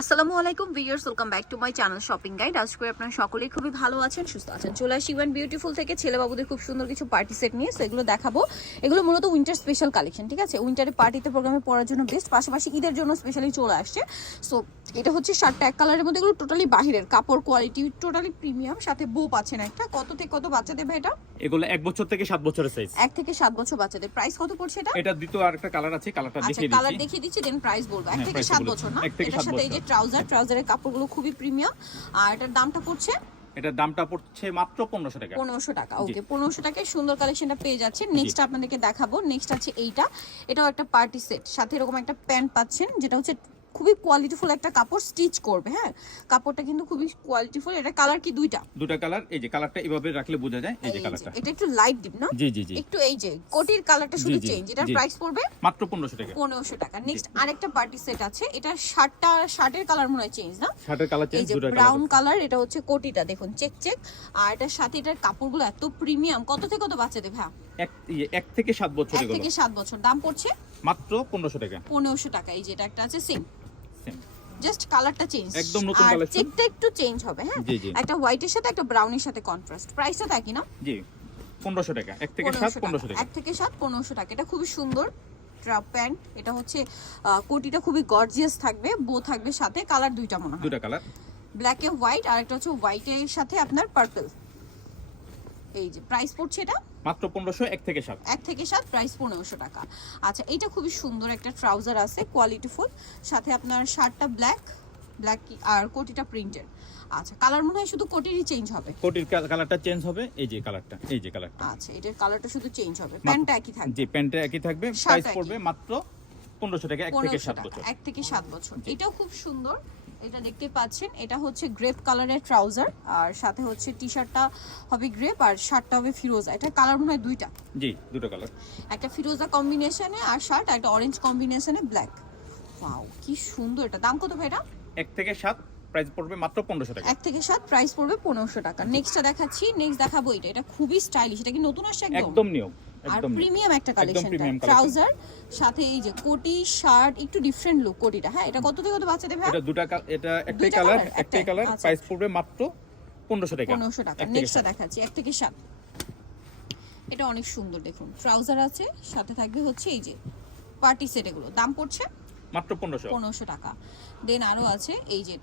আসসালামু আলাইকুম viewers, welcome back to my channel shopping guide. আজকে আপনারা সকলেই খুবই ভালো আছেন, সুস্থ আছেন। চলে আসি ইভেন বিউটিফুল থেকে ছেলে বাবুদের খুব সুন্দর কিছু পার্টি সেট নিয়ে। সো এগুলো দেখাবো। এগুলো মূলত উইন্টার স্পেশাল কালেকশন, ঠিক আছে? উইন্টারে পার্টিতে প্রোগ্রামে পরার জন্য বেস্ট, পাশাপাশি ঈদের জন্য স্পেশালি চলে আসছে। সো এটা হচ্ছে শার্টটা এক কালারের মধ্যে, এগুলো টোটালি বাহিরের কাপড় কোয়ালিটি টোটালি প্রিমিয়াম, সাথে বো পাচ্ছেন একটা। কত থেকে কত বাচ্চা দেবে এটা? এগুলো 1 বছর থেকে 7 বছরের সাইজ। 1 থেকে 7 বছর বাচ্চাদের। প্রাইস কত পড়ছে এটা? এটা দ্বিতীয় আরেকটা কালার আছে, কালারটা দেখিয়ে দিচ্ছি। কালার দেখিয়ে দিচ্ছি, দেন প্রাইস বলবো। 1 থেকে 7 বছর না? এটার সাথে এই যে ট্রাউজারের কাপড়গুলো খুবই প্রিমিয়াম। আর এটার দামটা পড়ছে, এটার দামটা পড়ছে মাত্র 1500 টাকা। 1500 টাকা। ওকে, 1500 টাকায় সুন্দর কালেকশনটা পেয়ে যাচ্ছেন। নেক্সট আপনাদেরকে দেখাবো। নেক্সট আছে এটাও একটা পার্টি সেট, সাথে এরকম একটা প্যান্ট পাচ্ছেন, যেটা হচ্ছে খুবই কোয়ালিটিফুল একটা কাপড়, স্টিচ করবে। হ্যাঁ, কাপড়টা কিন্তু খুবই কোয়ালিটিফুল। এটা কালার কি দুইটা কালার। এই যে কালারটা এইভাবে রাখলে বোঝা যায়। এই যে কালারটা, এটা একটু লাইট ডিপ না? জি জি জি, একটু এই যে কোটির কালারটা শুধু চেঞ্জ। এটার প্রাইস পড়বে মাত্র 1500 টাকা। 1500 টাকা। নেক্সট আরেকটা পার্টি সেট আছে, এটা শার্টের কালার মনে হয় চেঞ্জ না? শার্টের কালার চেঞ্জ, দুটো কালার, ব্রাউন কালার। এটা হচ্ছে কোটিটা দেখুন চেক চেক, আর এটার সাথে এটার কাপড়গুলো এত প্রিমিয়াম। কত থেকে কত বাচ্চা দেবে? হ্যাঁ, 1 থেকে 7 বছর। 1 থেকে 7 বছর। দাম পড়ছে মাত্র 1500 টাকা। 1500 টাকা। এই যে এটা একটা আছে সেম, সেম, জাস্ট কালারটা চেঞ্জ, একদম নতুন আর কালেকশন। চেকটা একটু চেঞ্জ হবে। হ্যাঁ, জি জি, একটা হোয়াইটের সাথে একটা ব্রাউনের সাথে কন্ট্রাস্ট। প্রাইসটা থাকি না? জি 1500 টাকা। 1 থেকে 7 1500 টাকা। 1 থেকে 7 1500 টাকা। এটা খুবই সুন্দর ট্রাপ প্যান্ট। এটা হচ্ছে কোটিটা খুবই গর্জিয়াস থাকবে, বো থাকবে সাথে। কালার দুইটা মনে হয়, দুটো কালার, ব্ল্যাক এন্ড হোয়াইট, আর একটা হচ্ছে হোয়াইটের সাথে আপনার পার্পল। এই যে প্রাইস পড়ছে এটা মাত্র 1500। 1 থেকে 7, 1 থেকে 7, প্রাইস 1500 টাকা। আচ্ছা, এটা খুবই সুন্দর একটা ট্রাউজার আছে, কোয়ালিটিফুল, সাথে আপনার শার্টটা ব্ল্যাক আর কোটিটা প্রিন্টেড। আচ্ছা, কালার মনে হয় শুধু কোটিরই চেঞ্জ হবে। কোটির কালারটা চেঞ্জ হবে। এই যে কালারটা, এই যে কালারটা। আচ্ছা, এটার কালারটা শুধু চেঞ্জ হবে, প্যান্টটা একই থাকবে। জি, প্যান্টটা একই থাকবে। প্রাইস পড়বে মাত্র 1500 টাকা। 1 থেকে 7 বছর। 1 থেকে 7 বছর। এটাও খুব সুন্দর। এটা দেখতে পাচ্ছেন, এটা হচ্ছে গ্রেপ কালারের ট্রাউজার, আর সাথে হচ্ছে টি শার্টটা হবে গ্রেপ, আর শার্টটা হবে ফিরোজা। এটা কালার মনে হয় দুইটা। জি, দুটো কালার, একটা ফিরোজা কম্বিনেশনে আর শার্ট, আর একটা অরেঞ্জ কম্বিনেশনে ব্ল্যাক। ওয়াও, কি সুন্দর। এটা দাম কত ভাই? এটা 1 থেকে 7, প্রাইস পড়বে মাত্র 1500 টাকা। 1 থেকে 7, প্রাইস পড়বে 1500 টাকা। নেক্সটটা দেখাচ্ছি। নেক্সট দেখাবো এটা খুবই স্টাইলিশ। এটা কি নতুন আসছে? একদম নিউ, আর একদম প্রিমিয়াম একটা কালেকশন। প্রিমিয়াম ট্রাউজার সাথে এই যে কোটি শার্ট, একটু ডিফারেন্ট লুক কোটিটা। হ্যাঁ, এটা কত থেকে কত বাচ্চা দেবে? এটা এটা একটাই কালার, একটাই কালার। প্রাইস পড়বে মাত্র 1500 টাকা। 1500 টাকা। নেক্সটটা দেখাচ্ছি 1 থেকে 7। এটা অনেক সুন্দর, দেখুন ট্রাউজার আছে, সাথে থাকবে হচ্ছে এই যে পার্টি সেট। এগুলো দাম পড়ছে মাত্র 1500 টাকা। দেন আরো আছে এই যে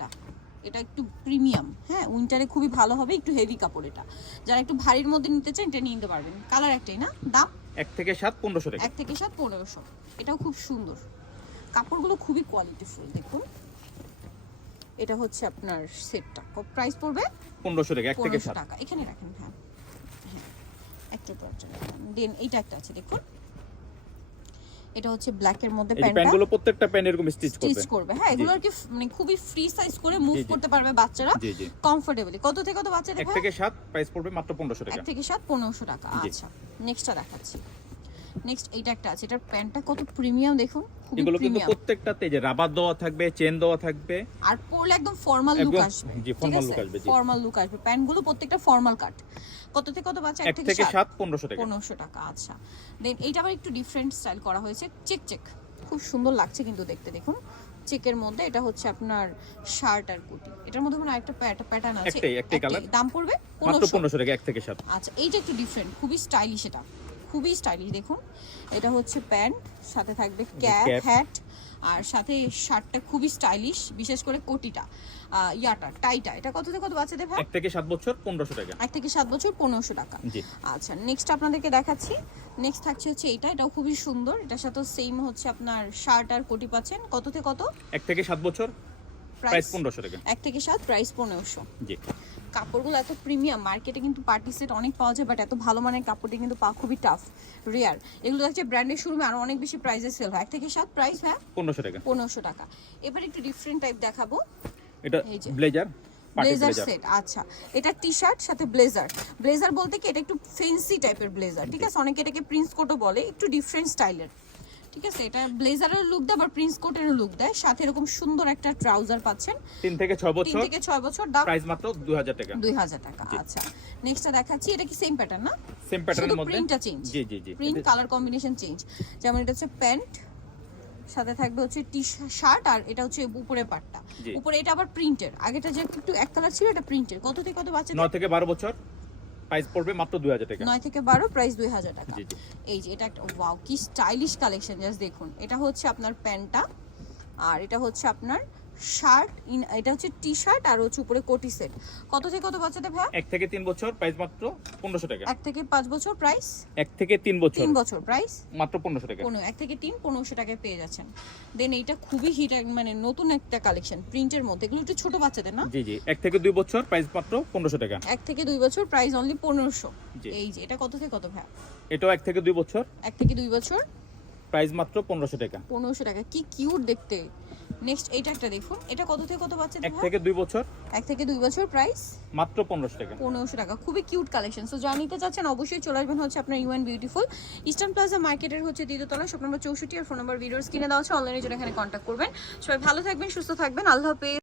এটা একটু প্রিমিয়াম। হ্যাঁ, উইন্টারে খুবই ভালো হবে, একটু হেভি কাপড়। এটা যারা একটু ভারীর মধ্যে নিতে চান, এটা নিতে পারবেন। কালার একটাই না? দাম 1 থেকে 7 1500 টাকা। 1 থেকে 7 1500। এটাও খুব সুন্দর, কাপড়গুলো খুবই কোয়ালিটিফুল। দেখুন, এটা হচ্ছে আপনার সেটটা। প্রাইস পড়বে 1500 টাকা। 1 থেকে 7 টাকা। এখানে রাখেন। হ্যাঁ হ্যাঁ, একটা দেন এইটা একটা আছে, দেখুন। এটা হচ্ছে ব্ল্যাক এর মধ্যে প্যান্টগুলো প্রত্যেকটা প্যান্ট এরকম স্টিচ করবে। হ্যাঁ, এগুলো আর কি মানে খুবই ফ্রি সাইজ করে মুভ করতে পারবে বাচ্চারা কমফোর্টেবলি। কত থেকে কত বাচ্চা দেবে? 1 থেকে 7, প্রাইস পড়বে মাত্র 1500 টাকা। 1 থেকে 7 1500 টাকা। আচ্ছা, নেক্সটটা দেখাচ্ছি। নেক্সট এইটা একটা আছে, এটার প্যান্টটা কত প্রিমিয়াম দেখুন, খুবই এগুলো কিন্তু প্রিমিয়াম। প্রত্যেকটাতে যে রাবার দেওয়া থাকবে, চেন দেওয়া থাকবে, আর পরলে একদম ফর্মাল লুক আসবে। জি, ফর্মাল লুক আসবে। জি, ফর্মাল লুক আসবে। প্যান্টগুলো প্রত্যেকটা ফর্মাল কাট। কত থেকে কত বাচ্চা? 1 থেকে 7 1500 টাকা। 1500 টাকা। আচ্ছা, দেন এইটা আবার একটু ডিফারেন্ট স্টাইল করা হয়েছে, চেক চেক। খুব সুন্দর লাগছে কিন্তু দেখতে, দেখুন চেকের মধ্যে। এটা হচ্ছে আপনার শার্ট আর কোটি। এটার মধ্যে কোনো একটা প্যাটার্ন আছে। একটাই কালার। দাম পড়বে মাত্র 1500 টাকা। 1 থেকে 7। আচ্ছা, এইটা একটু ডিফারেন্ট, খুবই স্টাইলিশ। এটা খুবই স্টাইলিশ, দেখুন। এটা হচ্ছে প্যান্ট, সাথে থাকবে ক্যাপ, হ্যাট, আর সাথে শার্টটা খুবই স্টাইলিশ, বিশেষ করে কোটিটা, টাইটা। এটা কত থেকে কত বাচ্চাদের? 1 থেকে 7 বছর 1500 টাকা। 1 থেকে 7 বছর 1500 টাকা। জি, আচ্ছা, নেক্সট আপনাদেরকে দেখাচ্ছি। নেক্সট থাকছে হচ্ছে এটাও খুবই সুন্দর। এটার সাথে সেম হচ্ছে আপনার শার্ট আর কোটি পাচ্ছেন। কত থেকে কত? 1 থেকে 7 বছর, প্রাইস 1500 টাকা। 1 থেকে 7, প্রাইস 1500। জি, কাপড়গুলো এত প্রিমিয়াম। মার্কেটে কিন্তু পার্টি সেট অনেক পাওয়া যায়, বাট এত ভালো মানের কাপড়টি কিন্তু পাওয়া খুবই টাফ, রেয়ার। এগুলো হচ্ছে ব্র্যান্ডের শোরুমে আরো অনেক বেশি প্রাইসে সেল হয়। 1 থেকে 7, প্রাইস হ্যাঁ 1500 টাকা। 1500 টাকা। এবার একটু ডিফারেন্ট টাইপ দেখাবো। এটা ব্লেজার, ব্লেজার সেট। আচ্ছা, এটা টি শার্ট সাথে ব্লেজার। ব্লেজার বলতে কি এটা একটু ফ্যান্সি টাইপের ব্লেজার, ঠিক আছে? অনেকে এটাকে প্রিন্স কোটও বলে, একটু ডিফারেন্ট স্টাইলের, ঠিক আছে? এটা ব্লেজারের লুক দেয়, আবার প্রিন্স কোটেরও লুক দেয়। সাথে এরকম সুন্দর একটা ট্রাউজার পাচ্ছেন। 3 থেকে 6 বছর, 3 থেকে 6 বছর। দাম প্রাইস মাত্র 2000 টাকা। 2000 টাকা। আচ্ছা, নেক্সটটা দেখাচ্ছি। এটা কি সেম প্যাটার্ন না? সেম প্যাটার্নের মধ্যে প্রিন্টটা চেঞ্জ। জি জি জি, প্রিন্ট কালার কম্বিনেশন চেঞ্জ। যেমন এটা হচ্ছে প্যান্ট, সাথে থাকবে হচ্ছে টি শার্ট, আর এটা হচ্ছে উপরে পাটটা। জি। উপরে এটা আবার প্রিন্টের, আগেটা যে একটু এক কালার ছিল এটা প্রিন্টের। কত থেকে কত বাচ্চাদের? 9 থেকে 12 বছর, প্রাইস পড়বে মাত্র 2000 টাকা। 9 থেকে 12, প্রাইস 2000 টাকা। জি জি। এই যে এটা একটা ওয়াও কি স্টাইলিশ কালেকশন, জাস্ট দেখুন। এটা হচ্ছে আপনার প্যান্টটা, আর এটা হচ্ছে আপনার শার্ট, এটা হচ্ছে টি শার্ট, আর হচ্ছে উপরে কোটি সেট। কত থেকে কত বাচ্চাদের ভাই? 1 থেকে 3 বছর, প্রাইস মাত্র 1500 টাকা। 1 থেকে 5 বছর, প্রাইস 1 থেকে 3 বছর, 3 বছর, প্রাইস মাত্র 1500 টাকা। 1 থেকে 3, 1500 টাকায় পেয়ে যাচ্ছেন। দেন এইটা খুবই হিট, মানে নতুন একটা কালেকশন প্রিন্টের মধ্যে। এগুলো একটু ছোট বাচ্চাদের না? জি জি। 1 থেকে 2 বছর, প্রাইস মাত্র 1500 টাকা। 1 থেকে 2 বছর, প্রাইস অনলি 1500। জি। এই যে এটা কত থেকে কত ভাই? এটাও 1 থেকে 2 বছর, 1 থেকে 2 বছর, প্রাইস মাত্র 1500 টাকা। 1500 টাকা। কি কিউট দেখতে। নেক্সট এইটা একটা দেখুন, এটা কত থেকে কত বাচ্চাদের 1 ভাই? থেকে 2 বছর, 1 থেকে 2 বছর, প্রাইস মাত্র 1500 টাকা। 1500 টাকা। খুবই কিউট কালেকশন। সো যারা নিতে চাচ্ছেন অবশ্যই চলে আসবেন হচ্ছে আপনার ইউএন বিউটিফুল, ইস্টার্ন প্লাজা মার্কেটের হচ্ছে 3য় তলা, শপ নম্বর 64, আর ফোন নাম্বার ভিডিওর স্ক্রিনে দেওয়া আছে। অনলাইনে জন্য এখানে কন্ট্যাক্ট করবেন। সবাই ভালো থাকবেন, সুস্থ থাকবেন, আল্লাহ হাফেজ।